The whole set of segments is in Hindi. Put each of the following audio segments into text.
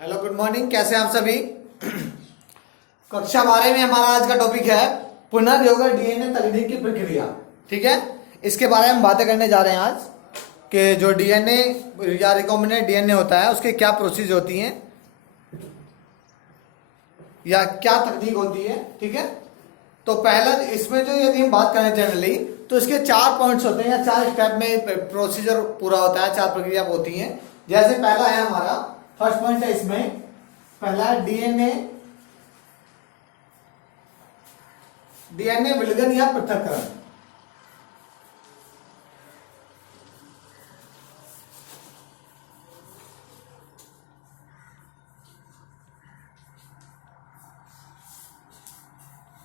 Hello, good morning. कैसे हैं आप सभी। कक्षा 12 में हमारा आज का टॉपिक है पुनर्योग डीएनए तकनीक की प्रक्रिया। ठीक है, इसके बारे में हम बातें करने जा रहे हैं आज कि जो डीएनए या रिकॉम्बिनेंट डीएनए होता है उसके क्या प्रोसेस होती हैं या क्या तकनीक होती है। ठीक है, तो पहला इसमें जो यदि हम बात करें जनरली तो इसके 4 पॉइंट्स होते हैं या 4 स्टेप में प्रोसीजर पूरा होता है, 4 प्रक्रिया होती हैं। जैसे पहला है हमारा फर्स्ट पॉइंट है इसमें, पहला डीएनए विलगन या पृथक्करण।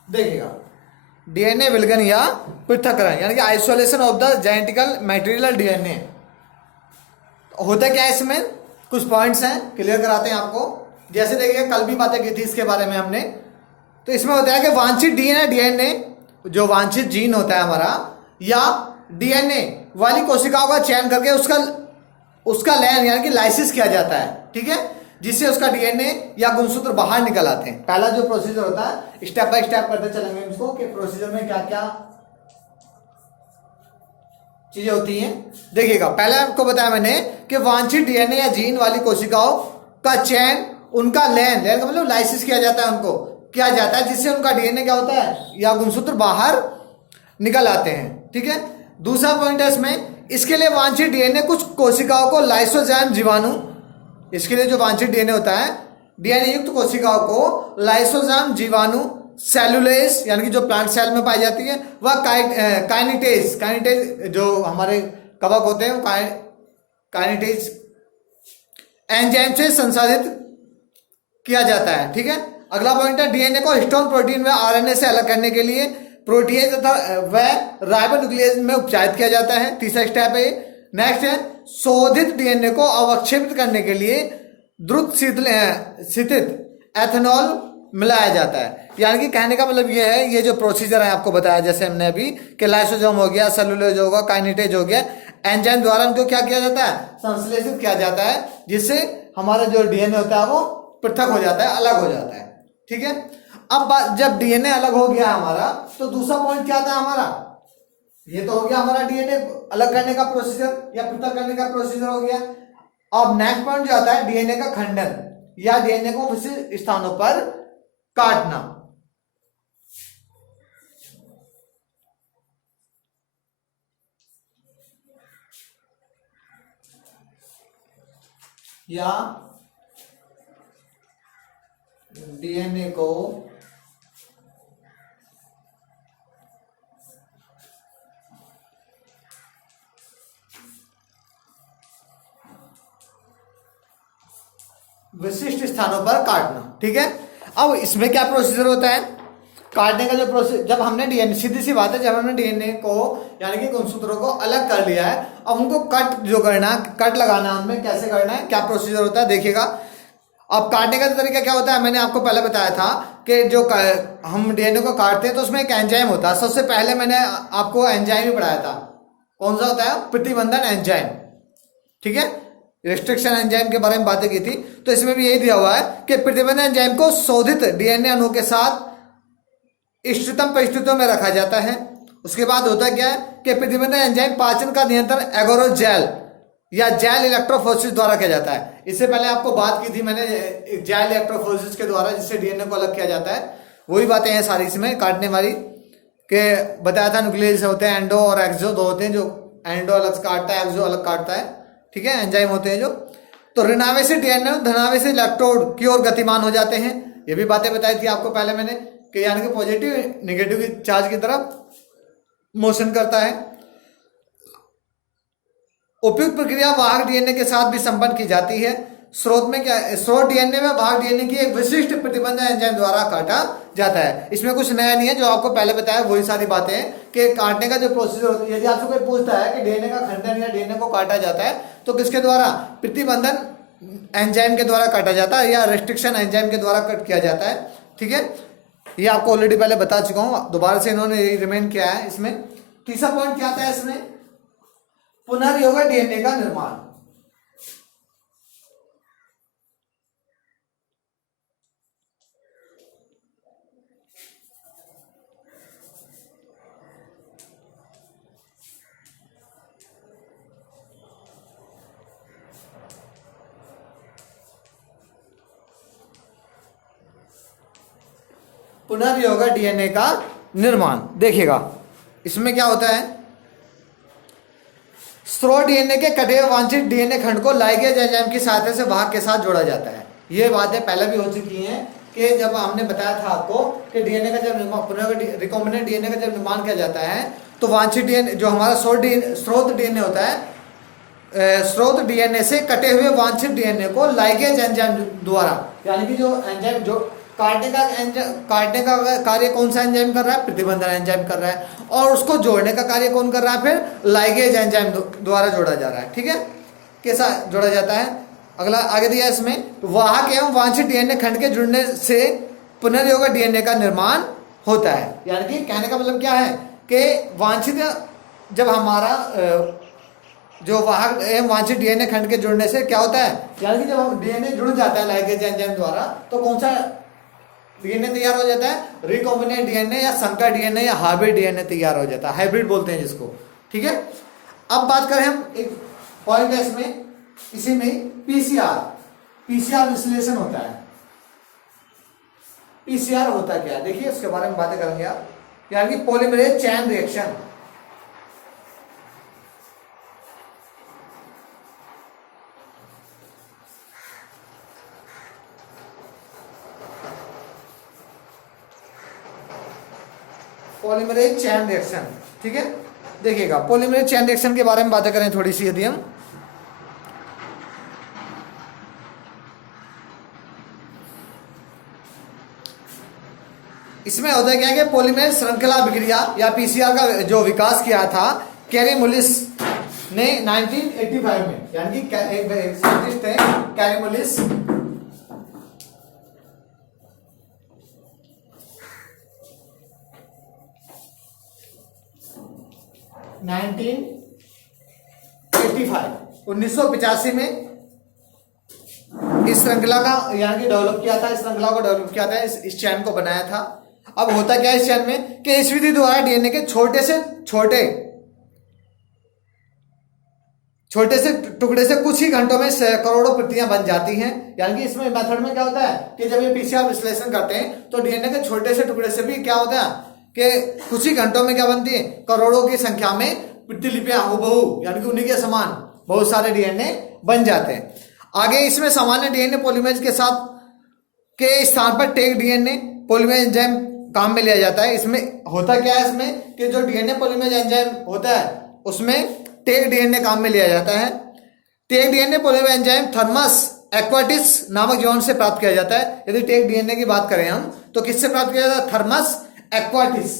देखिएगा, डीएनए विलगन या पृथक्करण यानी कि isolation of the genetical material DNA. होता क्या है, इसमें कुछ पॉइंट्स हैं, क्लियर कराते हैं आपको। जैसे देखिए, कल भी बातें की थी इसके बारे में हमने। तो इसमें होता है कि वांछित डीएनए जो वांछित जीन होता है हमारा या डीएनए वाली कोशिकाओं का चयन करके उसका लयन यानी कि लाइसिस किया जाता है। ठीक है, जिससे उसका डीएनए या गुणसूत्र बाहर निकल आते हैं। पहला जो प्रोसीजर होता है, स्टेप बाय स्टेप करते चलेंगे इसको कि प्रोसीजर में क्या क्या चीजें होती हैं। देखिएगा, पहले आपको बताया मैंने कि वांछित डीएनए या जीन वाली कोशिकाओं का चयन, उनका लयन का मतलब लाइसिस किया जाता है, उनको किया जाता है, जिससे उनका डीएनए क्या होता है या गुणसूत्र बाहर निकल आते हैं। ठीक है, दूसरा पॉइंट है इसमें, इसके लिए वांछित डीएनए कुछ कोशिकाओं को लाइसोजाइम जीवाणु, इसके लिए जो वांछित डीएनए होता है, डीएनए युक्त कोशिकाओं को लाइसोजाइम जीवाणु, सेलुलेज यानी कि जो प्लांट सेल में पाई जाती है, वह काइनेटेज जो हमारे कवक होते हैं, काइनेटेज एंजाइम से संसाधित किया जाता है। ठीक है, अगला पॉइंट है, डीएनए को हिस्टोन प्रोटीन व आरएनए से अलग करने के लिए प्रोटीएज तथा व राइबोन्यूक्लियेज में उपचारित किया जाता है। तीसरा स्टेप है। नेक्स्ट है, शोधित डीएनए को अवक्षेपित करने के लिए द्रुत शीतित एथेनॉल मिलाया जाता है। यानी कि कहने का मतलब ये है, ये जो प्रोसीजर है आपको बताया जैसे हमने अभी कि लाइसोसोम हो गया, सेलुलोज होगा, काइनेटेज हो गया, एंजाइम द्वारा उनको क्या किया जाता है, संश्लेषित किया जाता है, जिससे हमारा जो डीएनए होता है वो पृथक हो जाता है, अलग हो जाता है। ठीक है, अब जब डीएनए अलग हो गया हमारा, तो दूसरा पॉइंट क्या था हमारा, ये तो हो गया हमारा डीएनए अलग करने का प्रोसीजर या पृथक करने का प्रोसीजर हो गया। अब नेक्स्ट पॉइंट जो आता है डीएनए का खंडन या डीएनए को विशिष्ट स्थानों पर काटना। या डीएनए को विशिष्ट स्थानों पर काटना। ठीक है, अब इसमें क्या प्रोसीजर होता है काटने का जो प्रोसेस, जब हमने डीएनए, सीधी सी बात है, जब हमने डीएनए को यानी कि गुणसूत्रों को अलग कर लिया है, अब उनको कट जो करना, कट लगाना है उनमें, कैसे करना है, क्या प्रोसीजर होता है, देखिएगा। अब काटने का तरीका क्या होता है, मैंने आपको पहले बताया था कि जो हम डीएनए को काटते हैं तो उसमें एक एंजाइम होता है। सबसे पहले मैंने आपको एंजाइम ही पढ़ाया था, कौन सा होता है, प्रतिबंधन एंजाइम। ठीक है, रिस्ट्रिक्शन एंजाइम के बारे में बातें की थी, तो इसमें भी यही दिया हुआ है कि प्रतिबंधन एंजाइम को शोधित डीएनए अणु के साथ इष्टतम परिस्थितियों में रखा जाता है। उसके बाद होता क्या है कि प्रतिबंधन एंजाइम पाचन का नियंत्रण एगोरोजेल या जेल इलेक्ट्रोफोरेसिस द्वारा किया जाता है। इससे पहले आपको बात की थी मैंने जेल इलेक्ट्रोफोरेसिस के द्वारा, जिससे डीएनए को अलग किया जाता है। वही बातें हैं सारी इसमें काटने वाली, के बताया था न्यूक्लियस होते हैं, एंडो और एक्सो दो होते हैं, जो एंडो अलग काटता है, एक्सो अलग काटता है। ठीक है, एंजाइम होते हैं जो। तो ऋणावेशित डीएनए धनावेशित इलेक्ट्रोड की ओर गतिमान हो जाते हैं। ये भी बातें बताई थी आपको पहले मैंने कि यानी कि पॉजिटिव नेगेटिव की चार्ज की तरफ मोशन करता है। उपयुक्त प्रक्रिया वाहक डीएनए के साथ भी संपन्न की जाती है। स्रोत में क्या, स्रोत डीएनए में वाहक डीएनए की एक विशिष्ट प्रतिबंधन एंजाइम द्वारा काटा जाता है। इसमें कुछ नया नहीं है, जो आपको पहले बताया वही सारी बातें हैं कि काटने का जो प्रोसीजर होता है। यदि आपसे कोई पूछता है कि डीएनए का खंडन या डीएनए को काटा जाता है तो किसके द्वारा, प्रतिबंधन एंजाइम के द्वारा काटा जाता है या रेस्ट्रिक्शन एंजाइम के द्वारा कट किया जाता है। ठीक है, ये आपको ऑलरेडी पहले बता चुका हूं, दोबारा से इन्होंने रिमेंड किया है इसमें। तीसरा पॉइंट क्या आता है इसमें, पुनर्योग डीएनए का निर्माण। पुनर्योग डीएनए का निर्माण। देखिएगा इसमें क्या होता है, स्रोत डीएनए के कटे हुए वांछित डीएनए खंड को लाइगेज एंजाइम की सहायता से वाहक के साथ जोड़ा जाता है। ये बातें पहले भी हो चुकी हैं कि जब हमने बताया था आपको कि डीएनए का जब रिकॉम्बिनेंट डीएनए का जब निर्माण किया जाता है तो वांछित डीएनए जो हमारा स्रोत डीएनए होता है, स्रोत डीएनए से कटे हुए वांछित डीएनए को लाइगेज एंजाइम द्वारा, यानी कि जो एंजाइम जो काटने का कार्य कौन सा एंजाइम कर रहा है, प्रतिबंधन एंजाइम कर रहा है, और उसको जोड़ने का कार्य कौन कर रहा है, फिर लाइगेज एंजाइम द्वारा जोड़ा जा रहा है। ठीक है, कैसा जोड़ा जाता है, अगला आगे दिया इसमें, वाहक एवं वांछित डीएनए खंड के जुड़ने से पुनर्योग डीएनए का निर्माण होता है। यानी कि कहने का मतलब क्या है कि वांछित जब हमारा जो वाहक एवं वांछित डीएनए खंड के जुड़ने से क्या होता है, यानी कि जब हम डीएनए जुड़ जाता है लाइगेज एंजाइम द्वारा तो कौन सा डीएनए तैयार हो जाता है, रिकॉम्बिनेंट डीएनए या संकर डीएनए या हाइब्रिड डीएनए तैयार हो जाता है, हाइब्रिड बोलते हैं जिसको। ठीक है, अब बात करें हम एक पॉइंट है इसमें, इसी में पीसीआर विश्लेषण होता है। पीसीआर होता क्या है, देखिए उसके बारे में बातें करेंगे आप, यानी कि polymerase chain reaction. Polymerase chain reaction, ठीक है, देखिएगा पॉलीमरेज चेन रिएक्शन के बारे में बातें करें थोड़ी सी, यदि हम इसमें होता है क्या है कि पॉलीमरेज श्रृंखला अभिक्रिया या पीसीआर का जो विकास किया था कैरीमुलिस ने 1985 में, यानी कि एक साइंटिस्ट थे कैरीमुलिस, नाइनटीन 1985 में इस श्रृंखला का यानी कि डेवलप किया था, इस श्रृंखला को डेवलप किया था, इस चैन को बनाया था। अब होता क्या है इस चैन में कि इस विधि द्वारा डीएनए के छोटे से टुकड़े से कुछ ही घंटों में करोड़ों प्रतियां बन जाती हैं। यानी कि इसमें मेथड में क्या होता है कि जब ये पीसीआर विश्लेषण करते हैं तो डीएनए के छोटे से टुकड़े से भी क्या होता है कि कुछ ही घंटों में क्या बनती है, करोड़ों की संख्या में प्रतिलिपियां हुबहू यानी कि उन्हीं के समान बहुत सारे डीएनए बन जाते हैं। आगे इसमें सामान्य डीएनए पॉलीमरेज के साथ के स्थान पर टेक डीएनए पॉलीमरेज एंजाइम काम में लिया जाता है। इसमें होता क्या है इसमें कि जो डीएनए पॉलीमरेज एंजाइम होता है उसमें टेक डीएनए काम में लिया जाता है। Taq DNA polymerase enzyme Thermus aquaticus नामक जीवाणु से प्राप्त किया जाता है। यदि टेक डीएनए की बात करें हम तो किससे प्राप्त किया जाता है, थर्मस एक्वाटिस,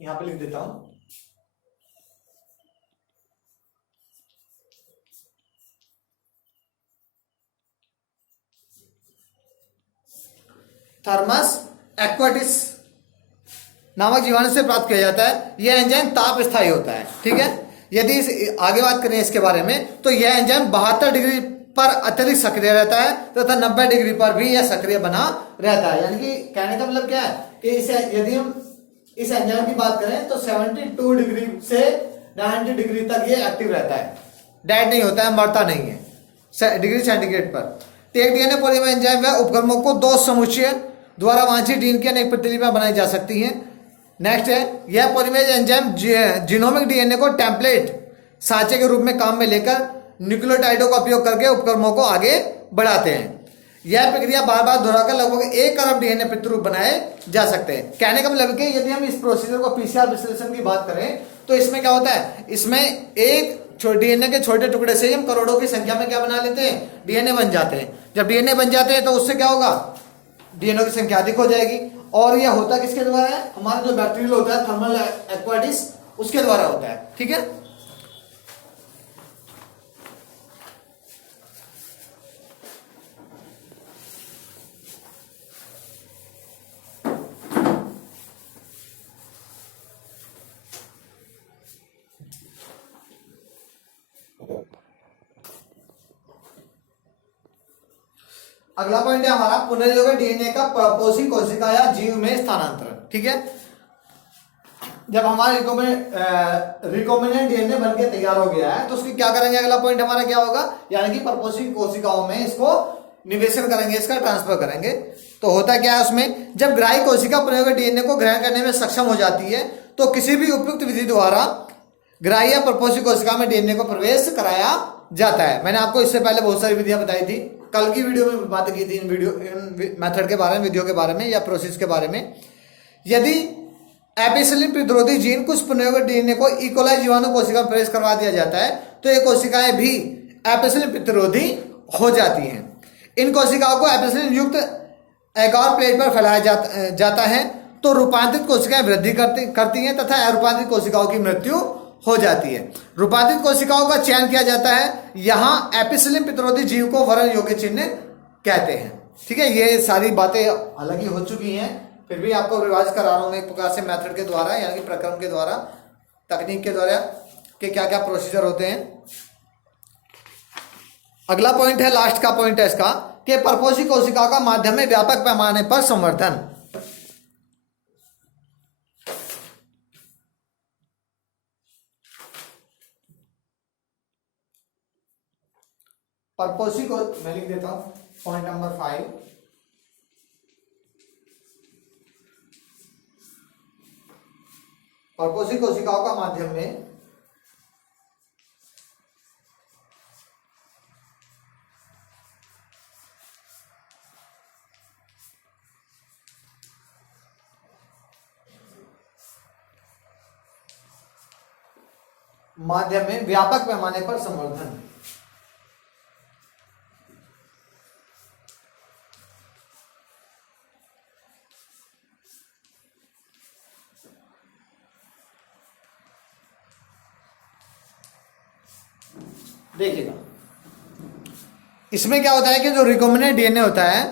यहां पे लिख देता हूं, थर्मस एक्वाटिस नामक जीवाणु से प्राप्त किया जाता है। यह एंजाइम ताप स्थायी होता है। ठीक है, यदि आगे बात करें इसके बारे में तो यह एंजाइम 72 डिग्री पर अत्यधिक सक्रिय रहता है तथा 90 डिग्री पर भी यह सक्रिय बना रहता है। यानी कि कहने का मतलब क्या है कि इसे यदि हम इस एंजाइम की बात करें तो 72 डिग्री से 90 डिग्री तक ये एक्टिव रहता है, डेड नहीं होता है, मरता नहीं है डिग्री सेंटीग्रेड पर। टेक डीएनए पॉलीमरेज एंजाइम व उपकरणों को दो समुच्चय द्वारा वांछित डीएनए की अनेक प्रतिलिपियां बनाई जा सकती हैं। नेक्स्ट है, यह पॉलीमरेज एंजाइम जीनोमिक डीएनए को टेम्पलेट सांचे के रूप में काम में लेकर न्यूक्लियोटाइडों का उपयोग करके उपकरणों को आगे बढ़ाते हैं। यह प्रक्रिया बार बार दोहराकर लगभग 1 अरब डीएनए प्रतिरूप बनाए जा सकते हैं। कहने का मतलब कि यदि हम इस प्रोसीजर को पीसीआर विश्लेषण की बात करें तो इसमें क्या होता है, इसमें एक डीएनए के छोटे टुकड़े से हम करोड़ों की संख्या में क्या बना लेते हैं, डीएनए बन जाते हैं। जब डीएनए बन जाते हैं तो उससे क्या होगा, डीएनए की संख्या अधिक हो जाएगी। और यह होता किसके द्वारा है, हमारा जो बैक्टीरियल होता है थर्मल एक्वाटिस उसके द्वारा होता है। ठीक है, अगला पॉइंट है हमारा पुनर्योग डीएनए का पोषी कोशिका या जीव में स्थानांतरण। ठीक है, जब हमारा रिकॉम्बिनेंट डीएनए बनके तैयार हो गया है तो उसकी क्या करेंगे, अगला पॉइंट हमारा क्या होगा, यानी कि परपोषी कोशिकाओं में इसको निवेशन करेंगे, इसका ट्रांसफर करेंगे। तो होता क्या है उसमें, जब ग्राही कोशिका पुनर्योगी डीएनए को ग्रहण करने में सक्षम हो जाती है तो किसी भी उपयुक्त विधि द्वारा ग्राही या प्रपोषित कोशिका में डीएनए को प्रवेश कराया जाता है। मैंने आपको इससे पहले बहुत सारी विधियां बताई थी, कल की वीडियो में बात की थी इन मेथड के बारे में, विधियों के बारे में या प्रोसेस के बारे में। यदि एपिसिलिन प्रतिरोधी जीन कुछ पुनर्योगी डीएनए को इकोलाई जीवाणु कोशिका में प्रवेश करवा दिया जाता है तो ये कोशिकाएं भी एपिसिलिन प्रतिरोधी हो जाती हैं। इन कोशिकाओं को एपिसिलिन युक्त एगार प्लेट पर फैलाया जाता है तो रूपांतरित कोशिकाएं वृद्धि करती हैं तथा अरूपांतरित कोशिकाओं की मृत्यु हो जाती है। रूपांतरित कोशिकाओं का चयन किया जाता है, यहाँ एपिसिलिन प्रतिरोधी जीव को वरण योग्य चिन्ह कहते हैं। ठीक है, ये सारी बातें अलग ही हो चुकी हैं, फिर भी आपको रिवाइज करा रहा हूँ एक प्रकार से मेथड के द्वारा, यानी कि प्रक्रम के द्वारा, तकनीक के द्वारा कि क्या क्या प्रोसीजर होते हैं। अगला पॉइंट है, लास्ट का पॉइंट है इसका, कि परपोषी कोशिकाओं का माध्यम में व्यापक पैमाने पर संवर्धन। परपोषी को मैं लिख देता हूं पॉइंट नंबर 5। परपोषी कोशिकाओं का माध्यम में व्यापक पैमाने पर संवर्धन। देखिएगा, इसमें क्या होता है कि जो रिकॉम्बिनेंट डीएनए होता है,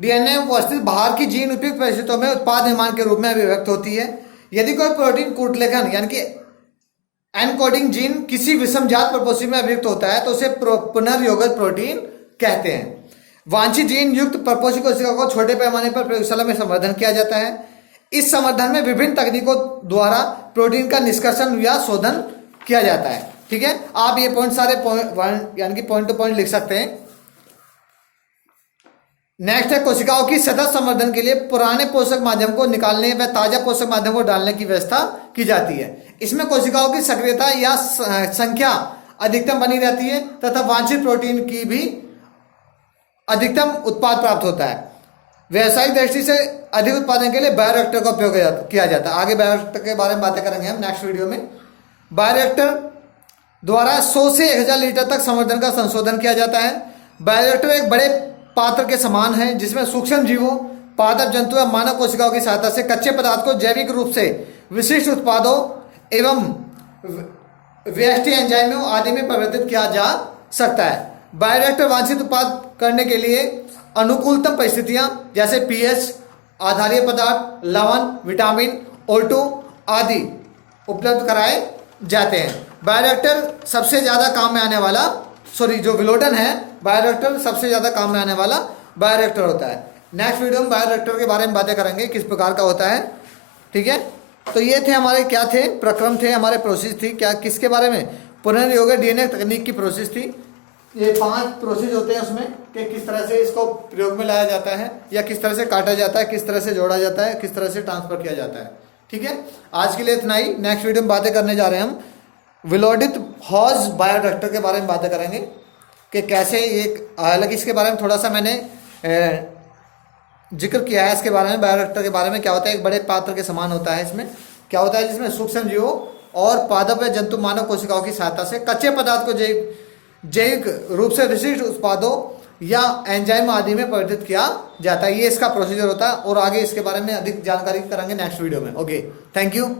डीएनए उपस्थित बाहर की जीन उपयुक्त परिस्थितियों में उत्पाद निर्माण के रूप में अभिव्यक्त होती है। यदि कोई प्रोटीन कूटलेखन यानी कि एनकोडिंग जीन किसी विषमजात प्रपोषी में अभियुक्त होता है तो उसे पुनर्योगज प्रोटीन कहते हैं। वांछित जीन युक्त प्रपोषी कोशिका को छोटे पैमाने पर प्रयोगशाला में संवर्धन किया जाता है। इस संवर्धन में विभिन्न तकनीकों द्वारा प्रोटीन का निष्कर्षण या शोधन किया जाता है। ठीक है, आप ये पॉइंट सारे यानी कि पॉइंट टू पॉइंट लिख सकते हैं। नेक्स्ट है, कोशिकाओं की सतत संवर्धन के लिए पुराने पोषक माध्यम को निकालने व ताजा पोषक माध्यम को डालने की व्यवस्था की जाती है। इसमें कोशिकाओं की सक्रियता या संख्या अधिकतम बनी रहती है तथा वांछित प्रोटीन की भी अधिकतम उत्पाद प्राप्त होता है। व्यावसायिक दृष्टि से अधिक उत्पादन के लिए बायोरिएक्टर का उपयोग किया जाता है। आगे बायोरिएक्टर के बारे में बातें करेंगे हम नेक्स्ट वीडियो में। बायोरिएक्टर द्वारा 100 से 1000 लीटर तक संवर्धन का संशोधन किया जाता है। बायोरिएक्टर एक बड़े पात्र के समान है जिसमें सूक्ष्म जीवों, पादप जंतु या मानव कोशिकाओं की सहायता से कच्चे पदार्थ को जैविक रूप से विशिष्ट उत्पादों एवं व्यष्टि एंजाइमों आदि में परिवर्तित किया जा सकता है। बायोरिएक्टर वांछित उत्पाद करने के लिए अनुकूलतम परिस्थितियां जैसे पीएच, आधारीय पदार्थ, लवण, विटामिन, O2 आदि उपलब्ध कराए जाते हैं। बायोरिएक्टर सबसे ज्यादा काम में आने वाला जो विलोडन है, बायोरिएक्टर सबसे ज्यादा काम में आने वाला बायोरिएक्टर होता है। नेक्स्ट वीडियो में बायोरिएक्टर के बारे में बातें करेंगे, किस प्रकार का होता है। ठीक है, तो ये थे हमारे क्या थे, प्रक्रम थे, हमारे प्रोसेस थी, क्या किसके बारे में, पुनर्योगी डीएनए तकनीक की प्रोसेस थी। ये 5 प्रोसेस होते हैं उसमें कि किस तरह से इसको प्रयोग में लाया जाता है या किस तरह से काटा जाता है, किस तरह से जोड़ा जाता है, किस तरह से ट्रांसफर किया जाता है। ठीक है, आज के लिए इतना ही। नेक्स्ट वीडियो में बातें करने जा रहे हैं हम विलोडित हॉज बायोरिएक्टर के बारे में बातें करेंगे कि कैसे एक, हालांकि इसके बारे में थोड़ा सा मैंने जिक्र किया है इसके बारे में। बायोरिएक्टर के बारे में क्या होता है, एक बड़े पात्र के समान होता है। इसमें क्या होता है, जिसमें सूक्ष्म जीवों और पादप या जंतु मानव कोशिकाओं की सहायता से कच्चे पदार्थ को जैविक रूप से विशिष्ट उत्पादों या एंजाइम आदि में परिवर्तित किया जाता है। ये इसका प्रोसीजर होता है और आगे इसके बारे में अधिक जानकारी करेंगे नेक्स्ट वीडियो में। Okay, thank you.